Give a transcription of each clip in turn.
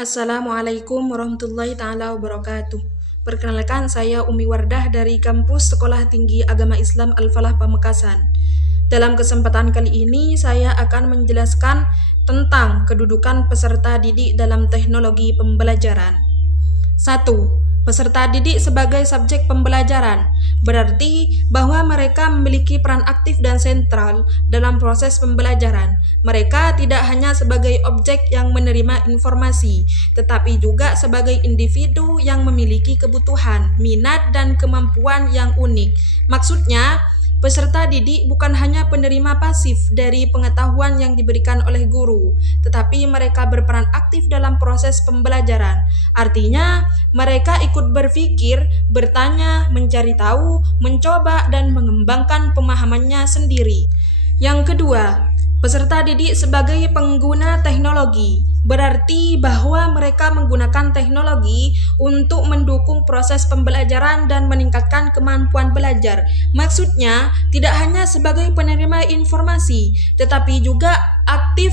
Assalamualaikum warahmatullahi taala wabarakatuh. Perkenalkan, saya Umi Wardah dari Kampus Sekolah Tinggi Agama Islam Al-Falah Pamekasan. Dalam kesempatan kali ini saya akan menjelaskan tentang kedudukan peserta didik dalam teknologi pembelajaran. 1. Peserta didik sebagai subjek pembelajaran berarti bahwa mereka memiliki peran aktif dan sentral dalam proses pembelajaran. Mereka tidak hanya sebagai objek yang menerima informasi, tetapi juga sebagai individu yang memiliki kebutuhan, minat, dan kemampuan yang unik. Maksudnya, peserta didik bukan hanya penerima pasif dari pengetahuan yang diberikan oleh guru, tetapi mereka berperan aktif dalam proses pembelajaran. Artinya, mereka ikut berpikir, bertanya, mencari tahu, mencoba, dan mengembangkan pemahamannya sendiri. Yang kedua, peserta didik sebagai pengguna teknologi berarti bahwa mereka menggunakan teknologi untuk mendukung proses pembelajaran dan meningkatkan kemampuan belajar. Maksudnya, tidak hanya sebagai penerima informasi, tetapi juga aktif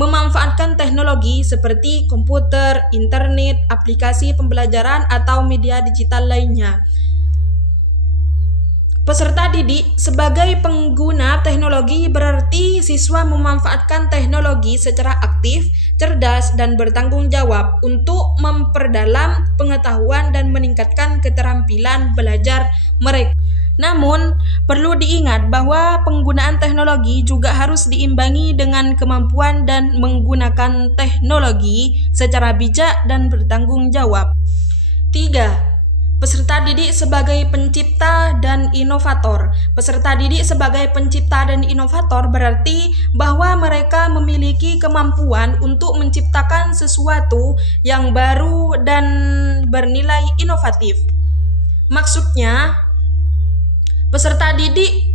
memanfaatkan teknologi seperti komputer, internet, aplikasi pembelajaran, atau media digital lainnya. Peserta didik sebagai pengguna teknologi berarti siswa memanfaatkan teknologi secara aktif, cerdas, dan bertanggung jawab untuk memperdalam pengetahuan dan meningkatkan keterampilan belajar mereka. Namun, perlu diingat bahwa penggunaan teknologi juga harus diimbangi dengan kemampuan dan menggunakan teknologi secara bijak dan bertanggung jawab. 3. Peserta didik sebagai pencipta dan inovator. Peserta didik sebagai pencipta dan inovator berarti bahwa mereka memiliki kemampuan untuk menciptakan sesuatu yang baru dan bernilai inovatif. Maksudnya, peserta didik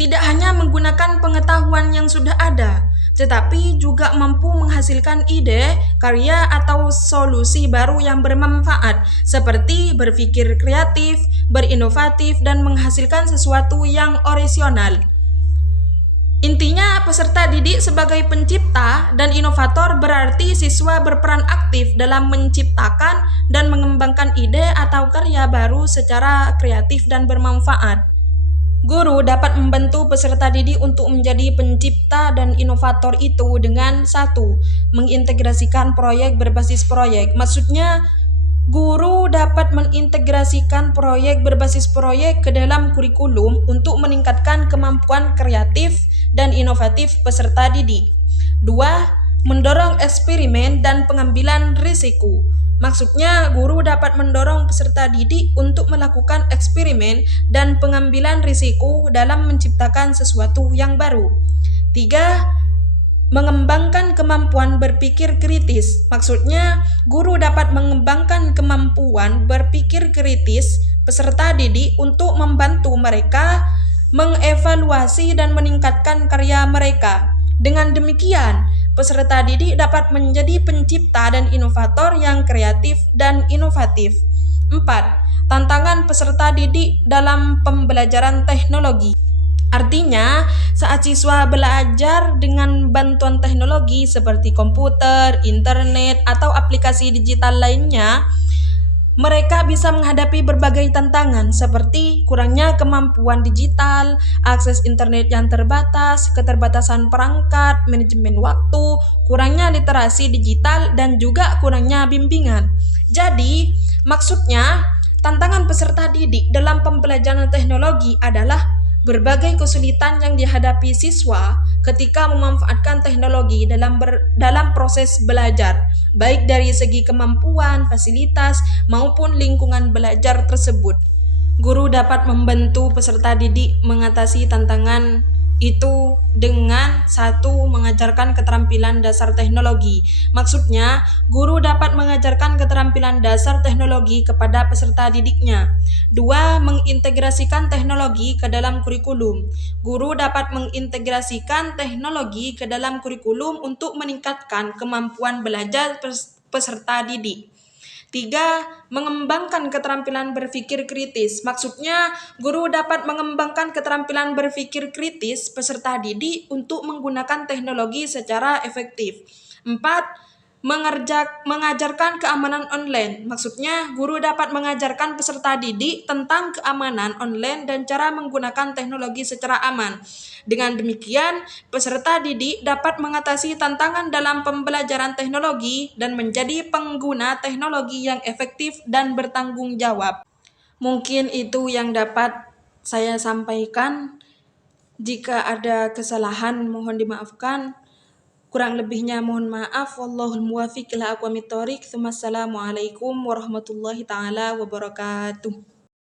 tidak hanya menggunakan pengetahuan yang sudah ada, tetapi juga mampu menghasilkan ide, karya, atau solusi baru yang bermanfaat, seperti berpikir kreatif, berinovatif, dan menghasilkan sesuatu yang orisinal. Intinya, peserta didik sebagai pencipta dan inovator berarti siswa berperan aktif dalam menciptakan dan mengembangkan ide atau karya baru secara kreatif dan bermanfaat. Guru dapat membantu peserta didik untuk menjadi pencipta dan inovator itu dengan 1. Mengintegrasikan proyek berbasis proyek. Maksudnya, guru dapat mengintegrasikan proyek berbasis proyek ke dalam kurikulum untuk meningkatkan kemampuan kreatif dan inovatif peserta didik. 2. Mendorong eksperimen dan pengambilan risiko. Maksudnya, guru dapat mendorong peserta didik untuk melakukan eksperimen dan pengambilan risiko dalam menciptakan sesuatu yang baru. 3. Mengembangkan kemampuan berpikir kritis. Maksudnya, guru dapat mengembangkan kemampuan berpikir kritis peserta didik untuk membantu mereka mengevaluasi dan meningkatkan karya mereka. Dengan demikian, peserta didik dapat menjadi pencipta dan inovator yang kreatif dan inovatif. 4. Tantangan peserta didik dalam pembelajaran teknologi. Artinya, saat siswa belajar dengan bantuan teknologi seperti komputer, internet, atau aplikasi digital lainnya, mereka bisa menghadapi berbagai tantangan seperti kurangnya kemampuan digital, akses internet yang terbatas, keterbatasan perangkat, manajemen waktu, kurangnya literasi digital, dan juga kurangnya bimbingan. Jadi, maksudnya, tantangan peserta didik dalam pembelajaran teknologi adalah berbagai kesulitan yang dihadapi siswa ketika memanfaatkan teknologi dalam proses belajar, baik dari segi kemampuan, fasilitas, maupun lingkungan belajar tersebut. Guru dapat membantu peserta didik mengatasi tantangan itu dengan 1. Mengajarkan keterampilan dasar teknologi. Maksudnya, guru dapat mengajarkan keterampilan dasar teknologi kepada peserta didiknya. 2. Mengintegrasikan teknologi ke dalam kurikulum. Guru dapat mengintegrasikan teknologi ke dalam kurikulum untuk meningkatkan kemampuan belajar peserta didik. 3. Mengembangkan keterampilan berpikir kritis. Maksudnya, guru dapat mengembangkan keterampilan berpikir kritis peserta didik untuk menggunakan teknologi secara efektif. 4. mengajarkan keamanan online. Maksudnya, guru dapat mengajarkan peserta didik tentang keamanan online dan cara menggunakan teknologi secara aman. Dengan demikian, peserta didik dapat mengatasi tantangan dalam pembelajaran teknologi dan menjadi pengguna teknologi yang efektif dan bertanggung jawab. Mungkin itu yang dapat saya sampaikan. Jika ada kesalahan, mohon dimaafkan. Kurang lebihnya mohon maaf. Wallahul muwaffiq ila aqwamit thoriq. Wassalamualaikum warahmatullahi taala wabarakatuh.